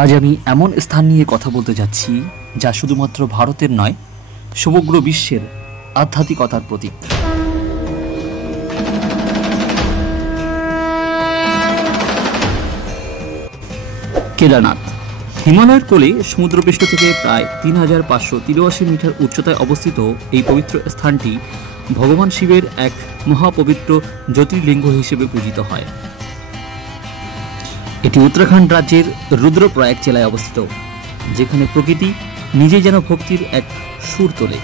আজ আমি এমন স্থান নিয়ে কথা বলতে যাচ্ছি যা শুধুমাত্র ভারতের নয়, সমগ্র বিশ্বের আধ্যাত্মিকতার প্রতীক। কেদারনাথ হিমালয়ের কোলে সমুদ্রপৃষ্ঠ থেকে প্রায় ৩,৫৮৩ মিটার উচ্চতায় অবস্থিত এই পবিত্র স্থানটি ভগবান শিবের এক মহাপবিত্র জ্যোতির্লিঙ্গ হিসেবে পূজিত হয়। এটি উত্তরাখণ্ড রাজ্যের রুদ্রপ্রয়াগ জেলায় অবস্থিত, যেখানে প্রকৃতি নিজে যেন ভক্তির এক সুর তোলে।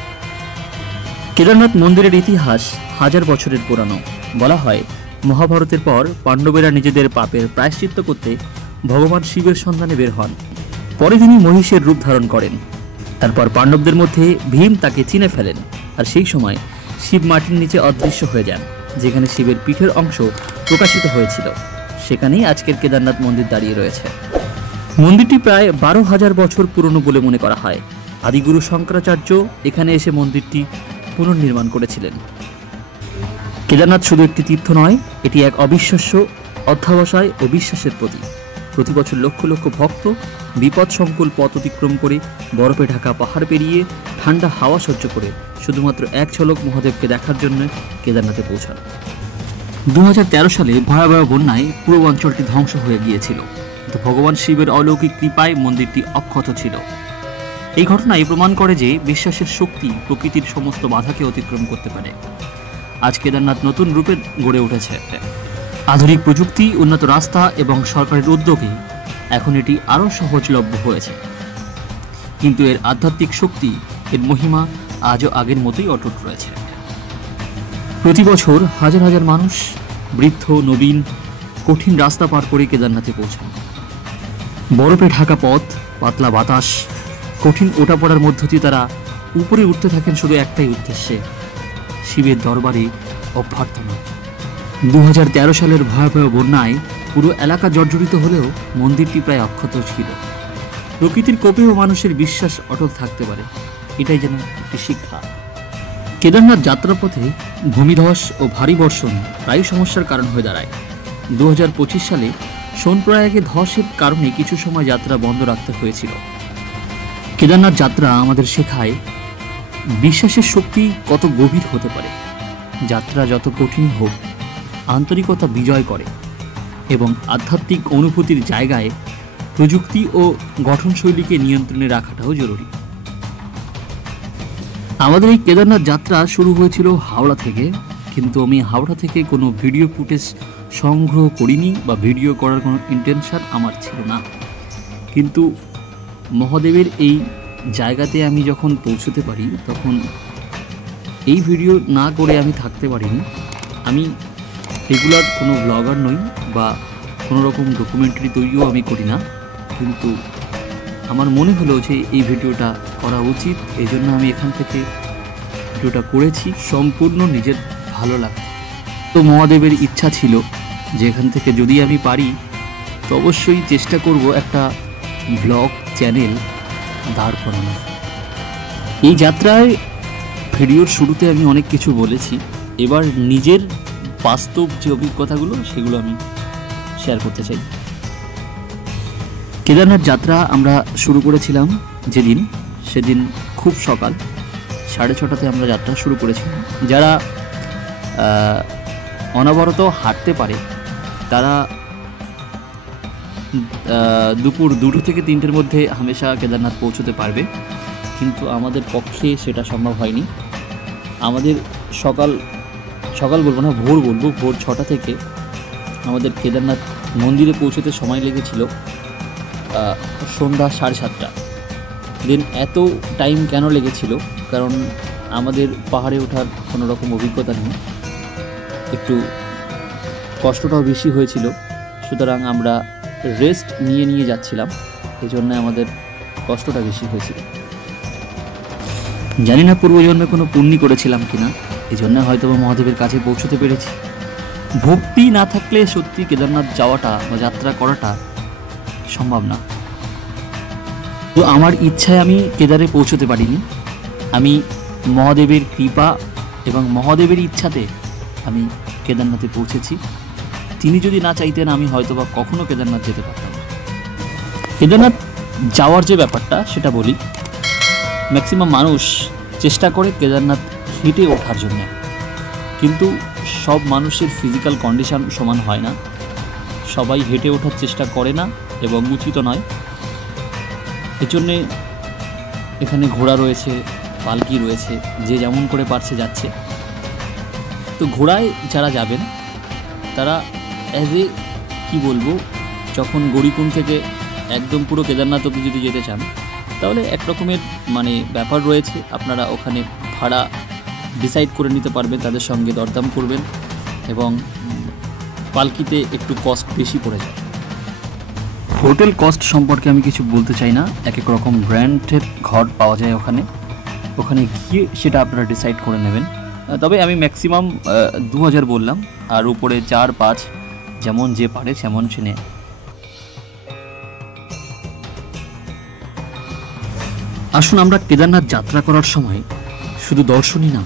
কেদারনাথ মন্দিরের ইতিহাস হাজার বছরের পুরানো। বলা হয়, মহাভারতের পর পাণ্ডবেরা নিজেদের পাপের প্রায়শ্চিত্ত করতে ভগবান শিবের সন্ধানে বের হন। পরে তিনি মহিষের রূপ ধারণ করেন। তারপর পাণ্ডবদের মধ্যে ভীম তাকে চিনে ফেলেন, আর সেই সময় শিব মাটির নিচে অদৃশ্য হয়ে যান। যেখানে শিবের পিঠের অংশ প্রকাশিত হয়েছিল, সেখানেই আজকের কেদারনাথ মন্দির দাঁড়িয়ে রয়েছে। মন্দিরটি প্রায় 12,000 বছর পুরনো বলে মনে করা হয়। আদিগুরু শঙ্করাচার্য এখানে এসে মন্দিরটি পুনর্নির্মাণ করেছিলেন। কেদারনাথ শুধু একটি তীর্থ নয়, এটি এক অবিশ্বাস্য অধ্যবসায় ও বিশ্বাসের প্রতীক। প্রতি বছর লক্ষ লক্ষ ভক্ত বিপদ সংকুল পথ অতিক্রম করে, বরফে ঢাকা পাহাড় পেরিয়ে, ঠান্ডা হাওয়া সহ্য করে শুধুমাত্র এক ঝলক মহাদেবকে দেখার জন্য কেদারনাথে পৌঁছান। 2013 সালে ভয়াবহ বন্যায় পুরো অঞ্চলটি ধ্বংস হয়ে গিয়েছিল, কিন্তু ভগবান শিবের অলৌকিক কৃপায় মন্দিরটি অক্ষত ছিল। এই ঘটনায় প্রমাণ করে যে বিশ্বাসের শক্তি প্রকৃতির সমস্ত বাধাকে অতিক্রম করতে পারে। আজ কেদারনাথ নতুন রূপে গড়ে উঠেছে। আধুনিক প্রযুক্তি, উন্নত রাস্তা এবং সরকারের উদ্যোগে এখন এটি আরও সহজলভ্য হয়েছে, কিন্তু এর আধ্যাত্মিক শক্তি, এর মহিমা আজও আগের মতোই অটুট রয়েছে। প্রতি বছর হাজার হাজার মানুষ বৃদ্ধ নবীন কঠিন রাস্তা পার করে কেদারনাথে পৌঁছান। বরফে ঢাকা পথ, পাতলা বাতাস, কঠিন ওঠাপড়ার মধ্য দিয়ে তারা উপরে উঠতে থাকেন শুধু একটাই উদ্দেশ্যে, শিবের দরবারে অভ্যর্থনা। 2013 সালের ভয়াবহ বন্যায় পুরো এলাকা জর্জরিত হলেও মন্দিরটি প্রায় অক্ষত ছিল। প্রকৃতির কোপেও মানুষের বিশ্বাস অটল থাকতে পারে, এটাই যেন একটি শিক্ষা। কেদারনাথ যাত্রাপথে ভূমিধস ও ভারী বর্ষণ প্রায় সমস্যার কারণ হয়ে দাঁড়ায়। 2025 সালে সোনপ্রয়াগে ধসের কারণে কিছু সময় যাত্রা বন্ধ রাখতে হয়েছিল। কেদারনাথ যাত্রা আমাদের শেখায় বিশ্বাসের শক্তি কত গভীর হতে পারে। যাত্রা যত কঠিন হোক, আন্তরিকতা বিজয় করে, এবং আধ্যাত্মিক অনুভূতির জায়গায় প্রযুক্তি ও গঠনশৈলীকে নিয়ন্ত্রণে রাখাটাও জরুরি। আমাদের এই কেদারনাথ যাত্রা শুরু হয়েছিল হাওড়া থেকে, কিন্তু আমি হাওড়া থেকে কোনো ভিডিও ফুটেজ সংগ্রহ করিনি বা ভিডিও করার কোনো ইন্টেনশন আমার ছিল না। কিন্তু মহাদেবের এই জায়গাতে আমি যখন পৌঁছতে পারি, তখন এই ভিডিও না করে আমি থাকতে পারিনি। আমি রেগুলার কোনো ব্লগার নই বা কোনো রকম ডকুমেন্টারি তৈরিও আমি করি না, কিন্তু আমার মনে হলো যে এই ভিডিওটা করা উচিত। এই জন্য আমি এখান থেকে ভিডিওটা করেছি, সম্পূর্ণ নিজের ভালো লাগে। তো মহাদেবের ইচ্ছা ছিল যে এখান থেকে যদি আমি পারি তো অবশ্যই চেষ্টা করব একটা ব্লগ চ্যানেল দাঁড় করানো। এই যাত্রায় ভিডিওর শুরুতে আমি অনেক কিছু বলেছি, এবার নিজের বাস্তব যে অভিজ্ঞতাগুলো সেগুলো আমি শেয়ার করতে চাই। কেদারনাথ যাত্রা আমরা শুরু করেছিলাম সেদিন খুব সকাল 6:30টাতে আমরা যাত্রা শুরু করেছিলাম। যারা অনবরত হাঁটতে পারে তারা দুপুর 2টো থেকে 3টের মধ্যে হামেশা কেদারনাথ পৌঁছতে পারবে, কিন্তু আমাদের পক্ষে সেটা সম্ভব হয়নি। আমাদের সকাল বলবো না, ভোর বলবো, ভোর 6টা থেকে আমাদের কেদারনাথ মন্দিরে পৌঁছতে সময় লেগেছিল সন্ধ্যা 7:30টা। দেন এত টাইম কেন লেগেছিল? কারণ আমাদের পাহাড়ে ওঠার কোনো রকম অভিজ্ঞতা নেই, একটু কষ্টটাও বেশি হয়েছিল, সুতরাং আমরা রেস্ট নিয়ে যাচ্ছিলাম, এই জন্য আমাদের কষ্টটা বেশি হয়েছিল। জানি না পূর্বজন্মে কোনো পুণ্য করেছিলাম কিনা, এই জন্য হয়তো মহাদেবের কাছে পৌঁছতে পেরেছি। ভক্তি না থাকলে সত্যি কেদারনাথ যাওয়াটা বা যাত্রা করাটা সম্ভব না। তো আমার ইচ্ছায় আমি কেদারে পৌঁছতে পারিনি। আমি মহাদেবের কৃপা এবং মহাদেবের ইচ্ছাতে আমি কেদারনাথে পৌঁছেছি। তিনি যদি না চাইতেন আমি হয়তো বা কখনো কেদারনাথ যেতে পারতাম। কেদারনাথ যাওয়ার যে ব্যাপারটা সেটা বলি, ম্যাক্সিমাম মানুষ চেষ্টা করে কেদারনাথ হেঁটে ওঠার জন্য, কিন্তু সব মানুষের ফিজিক্যাল কন্ডিশন সমান হয় না, সবাই হেঁটে ওঠার চেষ্টা করে না এবং উচিত নয়। এজন্যে এখানে ঘোড়া রয়েছে, পালকি রয়েছে, যে যেমন করে পারছে যাচ্ছে। তো ঘোড়ায় যারা যাবেন তারা অ্যাজ এ কী বলবো, যখন গৌরীকুণ্ড থেকে একদম পুরো কেদারনাথ অবধি যদি যেতে চান তাহলে এক রকমের মানে ব্যাপার রয়েছে, আপনারা ওখানে ভাড়া ডিসাইড করে নিতে পারবেন, তাদের সঙ্গে দরদাম করবেন এবং পালকিতে একটু কস্ট বেশি পড়ে যায়। হোটেল কস্ট সম্পর্কে আমি কিছু বলতে চাই না, এক এক রকম ব্র্যান্ডের ঘর পাওয়া যায় ওখানে গিয়ে সেটা আপনারা ডিসাইড করে নেবেন। তবে আমি ম্যাক্সিমাম 2000 বললাম, আর উপরে 4-5 যেমন যে পারে সেমন সে নেয়। আসুন আমরা কেদারনাথ যাত্রা করার সময় শুধু দর্শনই না,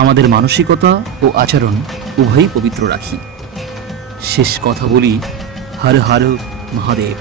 আমাদের মানসিকতা ও আচরণ উভয়ই পবিত্র রাখি। শেষ কথা বলি, হর হর মহাদেব।